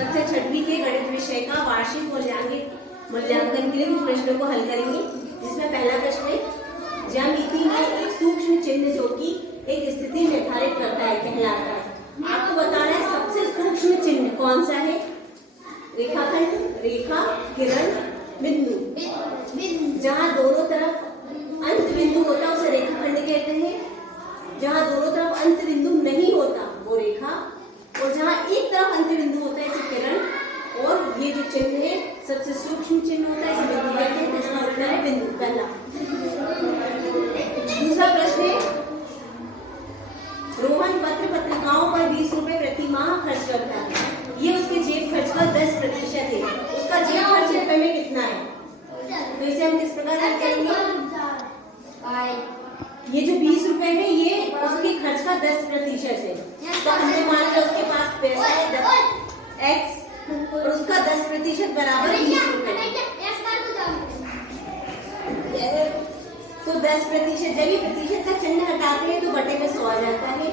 कक्षा 6वीं के गणित विषय का वार्षिक मूल्यांकन के लिए कुछ प्रश्नों को हल करेंगे, जिसमें पहला प्रश्न है ज्यामिति में एक सूक्ष्म चिन्ह जो कि एक स्थिति निर्धारित करता है कहलाता है। आपको बताना है सबसे सूक्ष्म चिन्ह कौन सा है। रेखाखंड, रेखा, किरण, बिंदु। जहाँ दोनों तरफ अंत बिंदु होता है उसे रेखाखंड कहते हैं। जहाँ दोनों तरफ अंत बिंदु नहीं होता वो रेखा, और जहाँ एक तरफ अंत बिंदु होता है इसे किरण। और ये जो चिन्ह है सबसे सूक्ष्म चिन्ह होता है, इसे बिंदु कहते हैं। इसका उत्तर है बिंदु पहला। दूसरा प्रश्न है रोहन पत्र पत्रिकाओं पर 20 रुपए प्रति माह खर्च करता है। ये उसके जेब खर्च का 10% है। उसका जेब खर्च रुपए में कितना है? तो इसे हम किस प्रकार हल करेंगे? ये जो 20 रुपए है ये उसके खर्च का 10% है। तो हमने मान लिया उसके पास पैसा है x और उसका 10% बराबर 20 रुपए। तो 10% जब ये प्रतिशत का चिन्ह हटाते हैं तो बटे में 100 आ जाता है।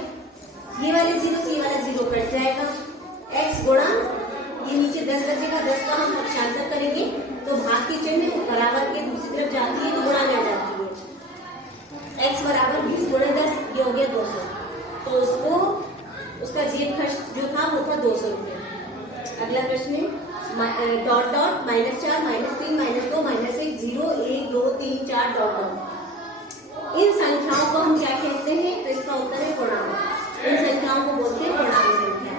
ये वाले 0 से ये वाला 0 कट जाएगा। x गुणा ये नीचे 10 बचेगा, 10 का हम पक्षांतर करेंगे तो भाग के चिन्ह बराबर के दूसरी तरफ जाती है तो गुणा में जाती है। x बराबर 20 गुणा 10 ये हो गया 200। तो उसको उसका जेब खर्च जो था वो था 200 रुपये। अगला प्रश्न है डॉट डॉट -4 -3 -2 -1 0 1 2 3 4 डॉट डॉट। इन संख्याओं को हम क्या कहते हैं? तो इसका उत्तर है पूर्णांक। इन संख्याओं को बोलते हैं पूर्णांक संख्या।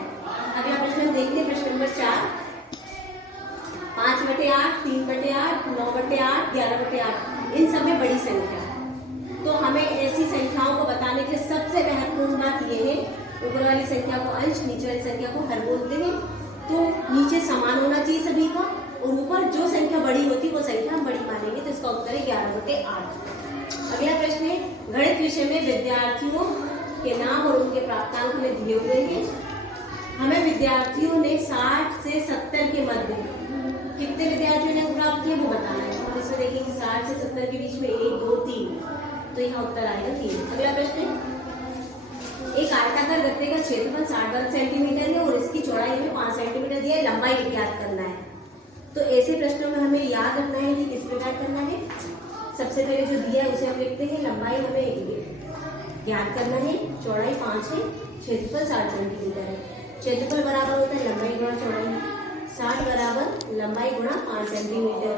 अगला प्रश्न देखते हैं, प्रश्न नंबर 4। 5/8 3/8 9/8 11/8 इन सब में बड़ी संख्या। तो हमें ऐसी संख्याओं को बताने के सबसे महत्वपूर्ण बात यह है, ऊपर वाली संख्या को अंश, नीचे वाली संख्या को हर बोलते हैं। तो नीचे समान होना चाहिए सभी का, और ऊपर जो संख्या बड़ी होती है वो संख्या हम बड़ी मानेंगे। तो इसका उत्तर है 11/8। अगला प्रश्न है गणित विषय में विद्यार्थियों के नाम और उनके प्राप्तांक में दिए हुए हैं। हमें विद्यार्थियों ने 60 से 70 के मध्य कितने विद्यार्थियों ने प्राप्त किए वो बताना है। हम इसमें देखेंगे 60 से 70 के बीच में 1 2 3, तो यहाँ उत्तर आएगा 3। अगला प्रश्न एक आयताकार गत्ते का क्षेत्रफल 60 वर्ग सेंटीमीटर है और इसकी चौड़ाई में 5 सेंटीमीटर दिया है, लंबाई ज्ञात करना है। तो ऐसे प्रश्नों में हमें याद रखना है कि किस प्रकार करना है। सबसे पहले जो दिया है उसे हम लिखते हैं, लंबाई हमें ज्ञात करना है, चौड़ाई 5 है, क्षेत्रफल 60 सेंटीमीटर है। क्षेत्रफल बराबर होता है लंबाई गुणा चौड़ाई। 60 बराबर लंबाई गुणा 5 सेंटीमीटर।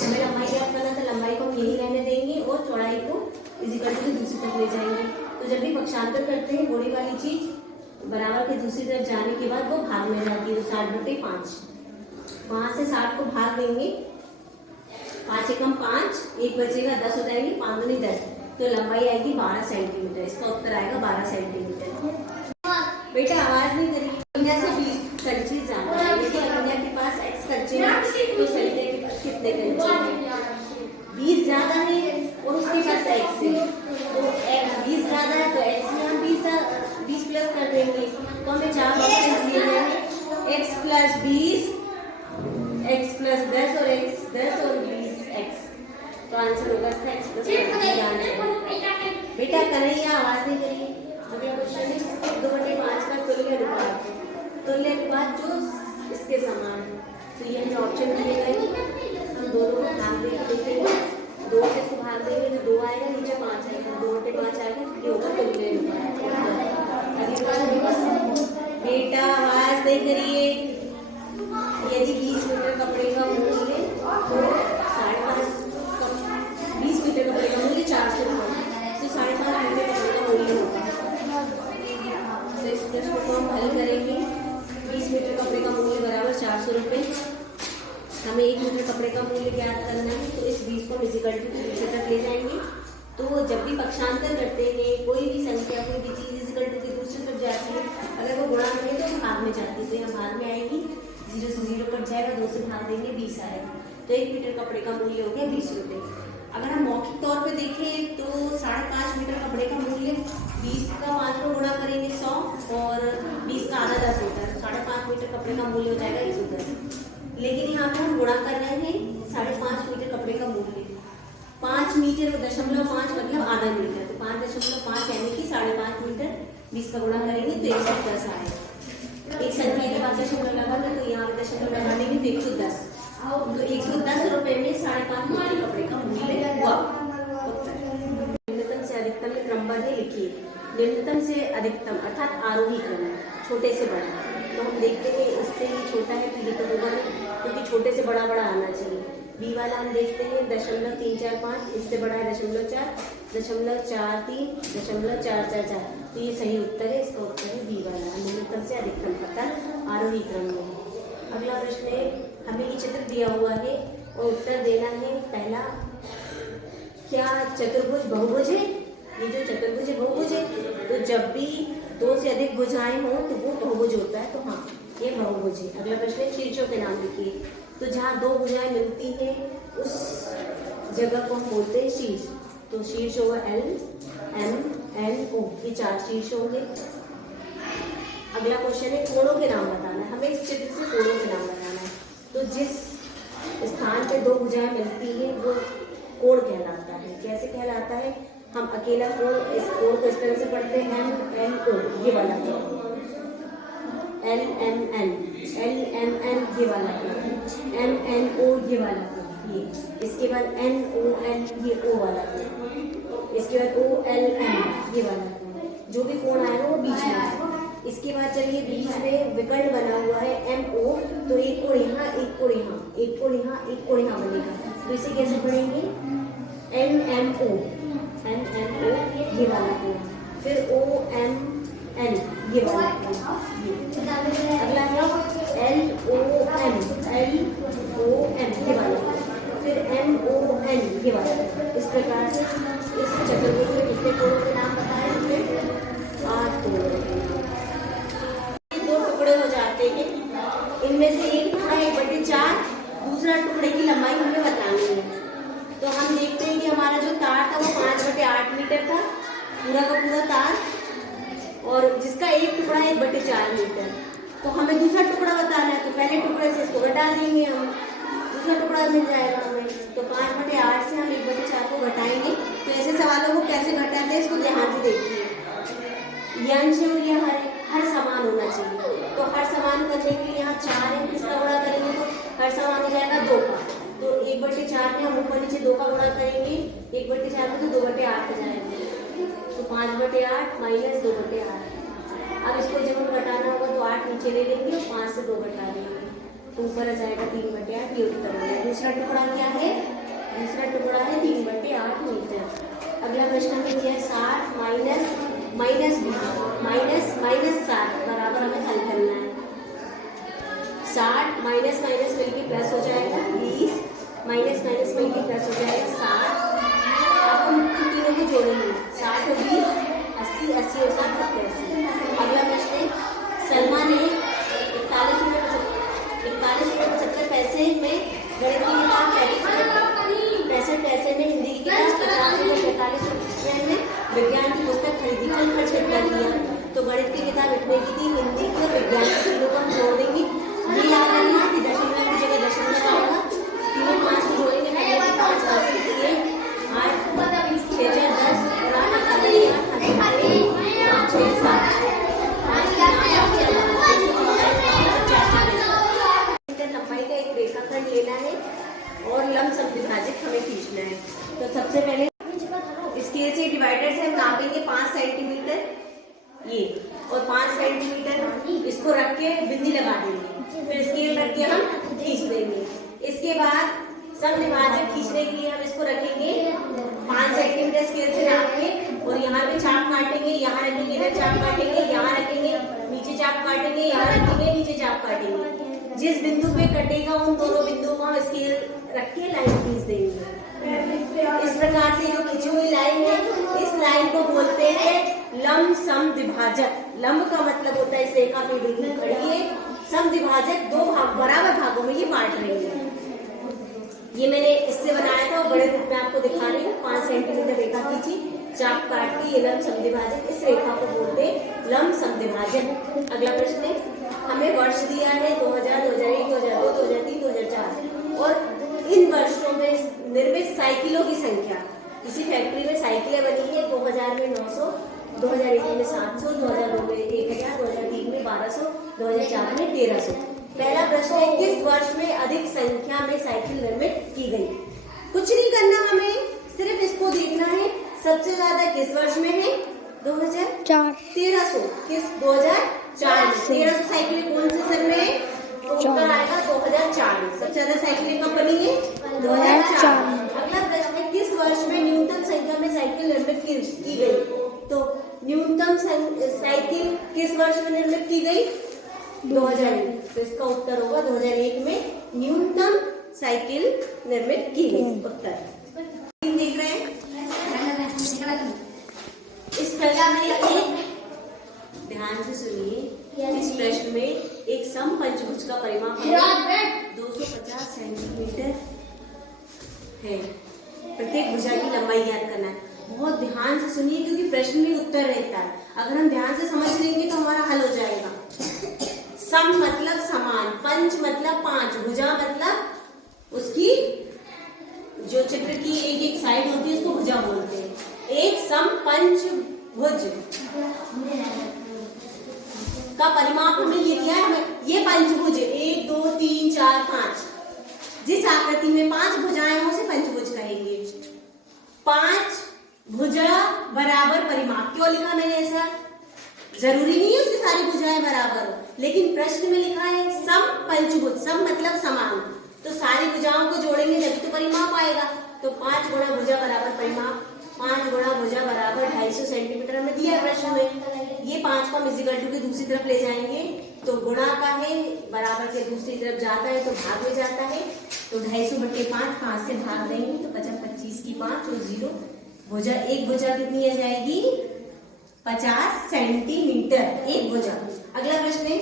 हमें लंबाई ज्ञात करना था, लंबाई को हम यही रहने देंगे और चौड़ाई को इक्वल टू दूसरी तरफ ले जाएंगे। तो जब भी पक्षांतर करते हैं गोली वाली चीज बराबर के दूसरी तरफ जाने के बाद वो भाग में जाती है। तो 60/5 वहां से 60 को भाग देंगे, 5 एकम 5, 1 बचेगा, 10 हो जाएंगे, 5 दूनी 10, तो लंबाई आएगी 12 सेंटीमीटर। इसका उत्तर आएगा 12 सेंटीमीटर। बेटा आवाज नहीं करेगी। इंडिया से 20 कंट्रीज जाना है। यदि इंडिया के पास x कंट्री है तो सलीटे के पास कितने कंट्री है? 20 ज्यादा है और उसके पास x है, तो 20 ज्यादा है तो x में हम 20 प्लस कर देंगे। तो हमें 4 ऑप्शन दिए गए हैं, x + 20, x + 10 और x 10 और 20x। तो आंसर होगा इसका x + 10। बेटा कन्हैया आवाज नहीं करिए। अगला क्वेश्चन है 2/5 का तुल्य अनुपात। तुल्य अनुपात जो इसके समान है। तो ये हमें ऑप्शन दिए गए, हम दोनों को भाग देंगे, 2 से इसको भाग देंगे तो 2 आएगा, नीचे 5 आएगा, 2/5 आएगा, ये होगा तुल्य अनुपात। बेटा आवाज नहीं करिए। यदि 20 मीटर कपड़े का मूल्य तो 20 मीटर कपड़े का मूल्य 400 रुपये, तो 5.5 मीटर कपड़े का मूल्य होगा। तो इस प्रश्न को हम हल करेंगे। 20 मीटर कपड़े का मूल्य बराबर 400 रुपये। हमें 1 मीटर कपड़े का मूल्य ज्ञात करना है, तो इस 20 को इक्वल टू दूसरी तरफ ले जाएंगे। तो जब भी पक्षांतर करते हैं कोई भी संख्या, कोई भी चीज इक्वल टू की दूसरी तरफ जाती है, अगर वो गुणा में है तो भाग में जाती है। तो यहाँ भाग में आएगी, 0 से 0 कट जाएगा, 2 से भाग देंगे 20 आएगा। तो 1 मीटर कपड़े का मूल्य हो गया 20 रुपये। अगर हम मौखिक तौर पे देखें तो 5.5 मीटर कपड़े का मूल्य 20 का 5 को गुणा करेंगे 100 और 20 का आधा 10 होता है। 5.5 मीटर कपड़े का मूल्य हो जाएगा 110। लेकिन यहाँ पर हम गुणा कर रहे हैं 5.5 मीटर कपड़े का मूल्य। 5 मीटर और 0.5 मतलब आधा मीटर, तो 5.5 यानी कि 5.5 मीटर। 20 का गुणा करेंगे तो 110 आएगा। एक संख्या के बाद दशमलव लगाकर तो 110 रुपए में 5.5 मीटर कपड़े का मूल्य हुआ। निम्नतम से अधिकतम में क्रमबद्ध लिखिए। निम्नतम से अधिकतम अर्थात आरोही क्रम, छोटे से बड़ा। तो हम देखते हैं इससे ही छोटा है फिर तो होगा नहीं, क्योंकि छोटे से बड़ा बड़ा आना चाहिए। बी वाला हम देखते हैं 0.345, इससे बड़ा है 0.4, 0.43, 0.444। तो ये सही उत्तर है, इसका उत्तर है बी वाला, निम्नतम से अधिकतम पतन आरोही क्रम में। अगला प्रश्न है, हमें ये चित्र दिया हुआ है और उत्तर देना है। पहला, क्या चतुर्भुज बहुभुज है? ये जो चतुर्भुज है बहुभुज है, तो जब भी दो से अधिक भुजाएं हो तो वो बहुभुज होता है, तो हाँ ये बहुभुज है। अगला प्रश्न है, शीर्षों के नाम लिखिए। तो जहाँ दो भुजाएं मिलती हैं उस जगह को हम बोलते हैं शीर्ष। तो शीर्ष होगा L, M, N, O, ये 4 शीर्ष होंगे। अगला क्वेश्चन है, कोणों के नाम बताना है। हमें इस चित्र से कोणों के नाम बताना है। तो जिस स्थान पे दो भुजाएं मिलती हैं वो कोण कहलाता है। कैसे कहलाता है? हम अकेला कोण, इस कोण को इस तरह से पढ़ते हैं MNO, ये वाला कोण, LMN, LMN ये वाला कोण, MNO ये वाला कोण, ये। इसके बाद NON ये O वाला कोण, इसके बाद OLM ये वाला कोण। जो भी कोण आएगा वो बीच में है। इसके बाद चलिए बीच में विकर्ण बना हुआ है MO, तो एक कोण यहाँ, एक कोण यहाँ, एक कोण यहाँ, एक कोण यहाँ बनेगा। तो इसे कैसे पढ़ेंगे? NMO, NMO ये वाला कोण, फिर OMN ये वाला कोण, ये। अगला है LOM, LOM ये वाला कोण, फिर MON ये वाला कोण। इस प्रकार से इस चतुर्भुज में कितने कोणों के नाम बताए हमने? 8 कोणों के नाम। दो टुकड़े हो जाते हैं, इनमें से एक टुकड़ा 1/4, दूसरा टुकड़े की लंबाई हमें बतानी है। तो हम देखते हैं कि हमारा जो तार था वो 5/8 मीटर था, पूरा का पूरा तार, और जिसका एक टुकड़ा 1/4 मीटर। तो हमें दूसरा टुकड़ा बताना है, तो पहले टुकड़े से इसको घटा देंगे हम, दूसरा टुकड़ा मिल जाएगा हमें। तो 5/8 से हम 1/4 को घटाएंगे। तो ऐसे सवालों को कैसे घटाते हैं इसको ध्यान से देखिए। ये अंश और ये हर समान होना चाहिए। तो हर समान करने के लिए यहाँ 4 है, किसका गुणा करेंगे तो हर समान हो जाएगा 2 का। तो 1/4 में हम ऊपर नीचे 2 का गुणा करेंगे, 1/4 में तो 2/8 हो जाएगा। तो 5/8 माइनस 2/8। अब इसको जब हम घटाना होगा तो 8 नीचे ले लेंगे और 5 से 2 घटा देंगे, तो ऊपर आ जाएगा 3/8। ये उत्तर हो गया। दूसरा टुकड़ा क्या है? दूसरा टुकड़ा है 3/8 मीटर। अगला प्रश्न में दिया है 60 माइनस 60 बराबर हमें हल करना है। 60 माइनस मिलके प्लस हो जाएगा 20, माइनस मिलके प्लस हो जाएगा 60। अब हम तीनों को जोड़ेंगे, 60 और 20 80, 80 और 7 87। अगला प्रश्न है, सलमा ने 41 रुपये 75 पैसे में गणित की किताब 65 पैसे में, हिंदी की किताब 50 रुपये 45 रुपये में, विज्ञान की पुस्तक खरीदी, कुल खर्च कितना दिया? तो गणित की किताब इतने की थी, हिंदी की और विज्ञान की, तीनों को हम जोड़ देंगे। ये याद रखना कि दशमलव की जगह दशमलव आएगा। तीनों 5 को जोड़ेंगे, 5 हासिल किए, 8 6 4 10 और 8 6 7 लंबाई का एक रेखाखंड लेना है और लंब समद्विभाजक हमें खींचना है। तो सबसे पहले स्केल से डिवाइडर से हम नापेंगे 5 सेंटीमीटर ये, और 5 सेंटीमीटर इसको रख के बिंदी लगा देंगे, फिर स्केल रख के हम खींच देंगे। इसके बाद समद्विभाजक खींचने के लिए हम इसको रखेंगे 5 सेंटीमीटर स्केल से नाप के, और यहाँ पे चाप काटेंगे, यहाँ रखेंगे, इधर चाप काटेंगे, यहाँ रखेंगे, नीचे चाप काटेंगे, यहाँ रखेंगे, नीचे चाप काटेंगे। जिस बिंदु पे कटेगा उन दोनों बिंदुओं को हम स्केल रख के लाइन खींच देंगे। इस प्रकार से जो खींची हुई लाइन है, इस लाइन को बोलते हैं लंब समद्विभाजक। लंब का मतलब होता है इस रेखा पे बिल्कुल खड़ी है, समद्विभाजक 2 बराबर भागों में ये बांट रही है। ये मैंने इससे बनाया था और बड़े रूप में आपको दिखा रही हूँ। 5 सेंटीमीटर रेखा खींची, चाप काट के, ये लंब समद्विभाजक, इस रेखा को बोलते हैं लंब समद्विभाजक। अगला प्रश्न है, हमें वर्ष दिया है 2000, 2001, 2002, 2003, 2004 और इन वर्षों में निर्मित साइकिलों की संख्या। किसी फैक्ट्री में साइकिलें बनी है 2000 में 900, 2001 में 700, 2002 में 1000, 2003 में 1200, 2004 में 1300। पहला प्रश्न है, किस वर्ष में अधिक संख्या में साइकिल निर्मित की गई? कुछ नहीं करना हमें, सिर्फ इसको देखना है। सबसे ज्यादा किस वर्ष में है? 2004। 1300 किस 2004 में 1300 साइकिलें कौन से सन में है? तो उत्तर आएगा 2004 में। सबसे ज्यादा साइकिलें कब बनी है? 2004 में। अगला प्रश्न है, किस वर्ष में न्यूनतम संख्या में साइकिल निर्मित की गई? तो न्यूनतम साइकिल किस वर्ष में निर्मित की गई? 2001। तो इसका उत्तर होगा 2001 में न्यूनतम साइकिल निर्मित की गई। उत्तर देख रहे हैं। इस प्रश्न में एक, ध्यान से सुनिए, इस प्रश्न में एक समपंचभुज का परिमाप 250 सेंटीमीटर है। प्रत्येक भुजा की लंबाई ज्ञात करना है। बहुत ध्यान से सुनिए क्योंकि प्रश्न में उत्तर रहता है। अगर हम ध्यान से समझ लेंगे तो हमारा हल हो जाएगा। सम मतलब समान, पंच मतलब 5, भुजा मतलब उसकी जो चित्र की एक एक साइड होती है उसको भुजा बोलते हैं। एक समपंचभुज का परिमाप हमें ये दिया है। हमें ये पंचभुज 1 2 3 4 5, जिस आकृति में 5 भुजाएं हो उसे पंचभुज कहेंगे। 5 भुजा बराबर परिमाप। क्यों लिखा मैंने ऐसा? जरूरी नहीं है उसकी सारी भुजाएं बराबर हो, लेकिन प्रश्न में लिखा है सम पंचभुज, सम मतलब समान, तो सारी भुजाओं को जोड़ेंगे जब तो परिमाप आएगा। तो 5 गुणा भुजा बराबर परिमाप, 5 गुणा भुजा बराबर 250 सेंटीमीटर हमें दिया है प्रश्न में। ये 5 को हम इक्वल टू की दूसरी तरफ ले जाएंगे तो गुणा का है, बराबर से दूसरी तरफ जाता है तो भाग में जाता है। तो 250/5, 5 से भाग देंगे तो 25 की 5 तो 0। भुजा, एक भुजा कितनी आ जाएगी? 50 सेंटीमीटर एक भुजा। अगला प्रश्न है,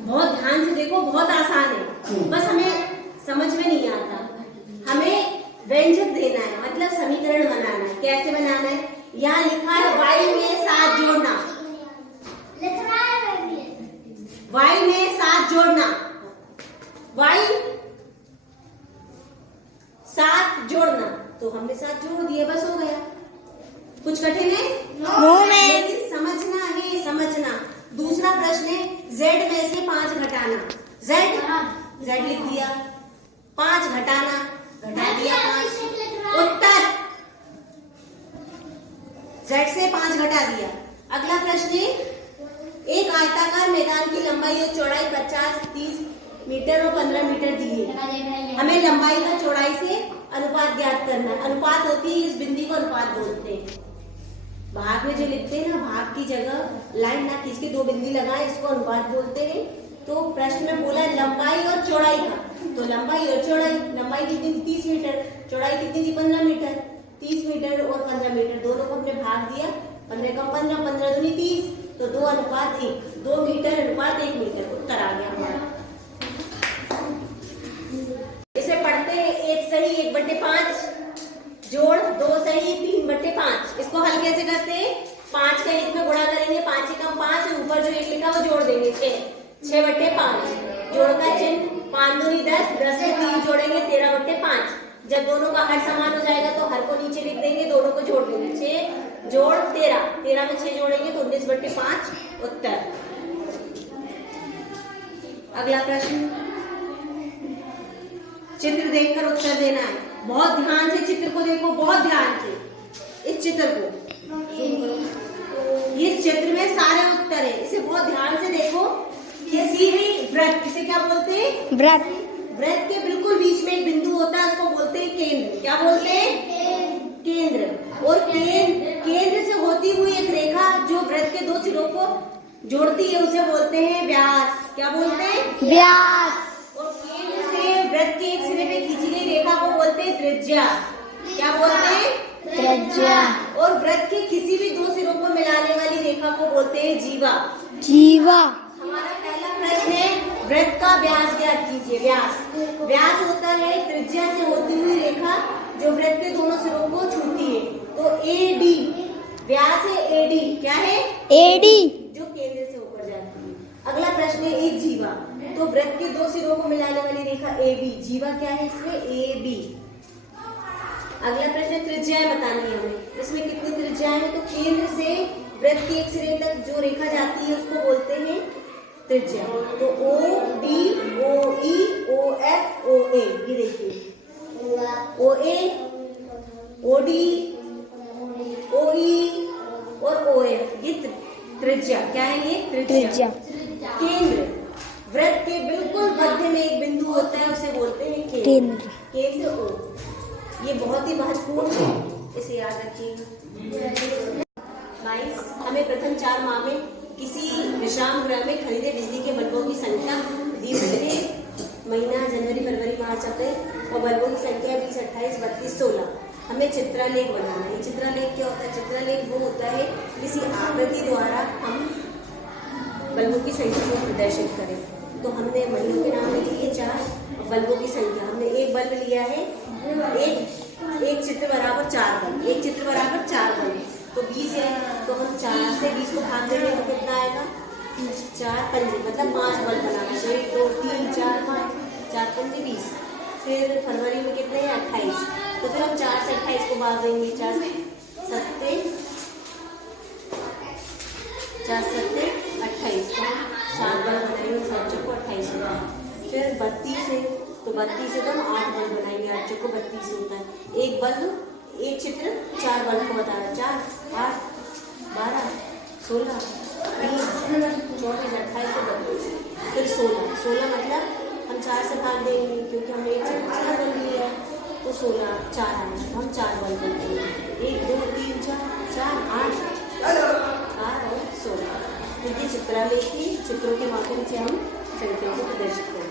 बहुत ध्यान से देखो, बहुत आसान है, बस हमें समझ में नहीं आता। हमें व्यंजक देना है, मतलब समीकरण बनाना है। कैसे बनाना है? यहाँ लिखा है y में 7 जोड़ना, y में 7 जोड़ना, y 7 जोड़ना, तो हमने 7 जोड़ दिए, बस हो गया। कुछ कठिन है? लेकिन समझना है, समझना। दूसरा प्रश्न है, z में से 5 घटाना। z लिख दिया, 5 घटाना, घटा दिया 5। उत्तर z से 5 घटा दिया। अगला प्रश्न है, एक आयताकार मैदान की लंबाई और चौड़ाई 50, 30 मीटर और 15 मीटर दी है। हमें लंबाई का चौड़ाई से अनुपात ज्ञात करना है। अनुपात होती है, इस बिंदी को अनुपात बोलते हैं। भाग में जो लिखते हैं ना, भाग की जगह लाइन ना खींच के 2 बिंदी लगाए, इसको अनुपात बोलते हैं। तो प्रश्न में बोला लंबाई और चौड़ाई का, तो लंबाई और चौड़ाई, लंबाई कितनी थी? 30 मीटर, चौड़ाई कितनी थी? 15 मीटर। 30 मीटर और 15 मीटर दोनों को हमने भाग दिया, 15 का 15, 15 दूनी 30, तो 2:1, 2 मीटर अनुपात 1 मीटर। उत्तर आ गया हमारा। इसे पढ़ते हैं, 1 सही 1/5 जोड़ 2 सही 3/5। इसको हल कैसे करते हैं? 5 का 1 में गुणा करेंगे, 5 एकम 5, ऊपर जो 1 लिखा वो जोड़ देंगे 6/5। जोड़ का चिन्ह, 5 दूनी 10, 10 में 3 जोड़ेंगे 13/5। जब दोनों का हर समान हो जाएगा तो हर को नीचे लिख देंगे, दोनों को जोड़ देंगे। 6 जोड़ 13, 13 में 6 जोड़ेंगे तो 19/5। उत्तर। अगला प्रश्न, चित्र देखकर उत्तर देना है। बहुत ध्यान से चित्र को देखो, बहुत ध्यान से इस चित्र को। इस चित्र में सारे उत्तर है, इसे बहुत ध्यान से देखो। किसी भी वृत्त, इसे क्या बोलते हैं? वृत्त। वृत्त के बिल्कुल बीच में एक बिंदु होता है, उसको बोलते हैं केंद्र। क्या बोलते हैं? केंद्र। और केंद्र से होती हुई एक रेखा जो वृत्त के 2 सिरों को जोड़ती है उसे बोलते हैं व्यास। क्या बोलते हैं? व्यास। और केंद्र से वृत्त के एक सिरे पे खींची गई रेखा को बोलते हैं त्रिज्या। क्या बोलते हैं? त्रिज्या। और वृत्त के किसी भी 2 सिरों को मिलाने वाली रेखा को बोलते हैं जीवा। जीवा। हमारा पहला प्रश्न है, वृत्त का व्यास ज्ञात कीजिए। व्यास होता है त्रिज्या से होती हुई रेखा जो वृत्त के दोनों सिरों को छूती है, तो AD व्यास है। AD क्या है? AD जो केंद्र से ऊपर जाती है। अगला प्रश्न है, एक जीवा, तो वृत्त के 2 सिरों को मिलाने वाली रेखा AB, जीवा क्या है इसमें? AB। अगला प्रश्न, त्रिज्याएं बतानी है हमें। इसमें कितनी त्रिज्याएं हैं? तो केंद्र से वृत्त के एक सिरे तक जो रेखा जाती है उसको बोलते हैं त्रिज्या। तो O D O E O F O A, ये देखिए O A O D O E और O F, ये त्रिज्या। क्या है ये? त्रिज्या। केंद्र, वृत्त के बिल्कुल मध्य में एक बिंदु होता है, उसे बोलते हैं केंद्र। केंद्र O, ये बहुत ही महत्वपूर्ण है, इसे याद रखिएगा। गाइस, हमें प्रथम 4 माह में किसी विश्राम गृह में खरीदे बिजली के बल्बों की संख्या दी हुई है। महीना जनवरी, फरवरी, मार्च, अप्रैल, और बल्बों की संख्या 20, 28, 32, 16। हमें चित्रालेख बनाना है। चित्रालेख क्या होता है? चित्रालेख वो होता है किसी आकृति द्वारा हम बल्बों की संख्या को प्रदर्शित करें। तो हमने महीनों के नाम लिख लिए 4, और बल्बों की संख्या हमने एक बल्ब लिया है, एक चित्र बराबर 4 बल्ब, एक चित्र बराबर 4 बल्ब। तो 20 है, तो हम 4 से 20 को भाग देंगे तो कितना आएगा? 4 पंजे, मतलब 5 बल्ब बनाना। 1 2 3 4 5, 4 पंजे 20। फिर फरवरी में कितने हैं? 28। तो फिर हम 4 से 28 को भाग देंगे। 4 सत्ते 28, तो हम 7 बल्ब बनाएंगे, 7 चौको 28 होता है। फिर 32 है, तो 32 से तो हम 8 बल्ब बनाएंगे, 8 चौको 32 होता है। एक बल्ब, एक चित्र 4 बल्ब को बता रहा है। 4 8 12 16 20 24 28 से 32, फिर 16 मतलब हम 4 से भाग देंगे, क्योंकि हमने एक चित्र 4 बल्ब लिया है, तो 16 4 आए, तो हम 4 बल्ब बनाएंगे। 1 2 3 4 8 12 और 16। तो ये चित्रालेख की चित्रों के माध्यम से हम संख्या को प्रदर्शित करें।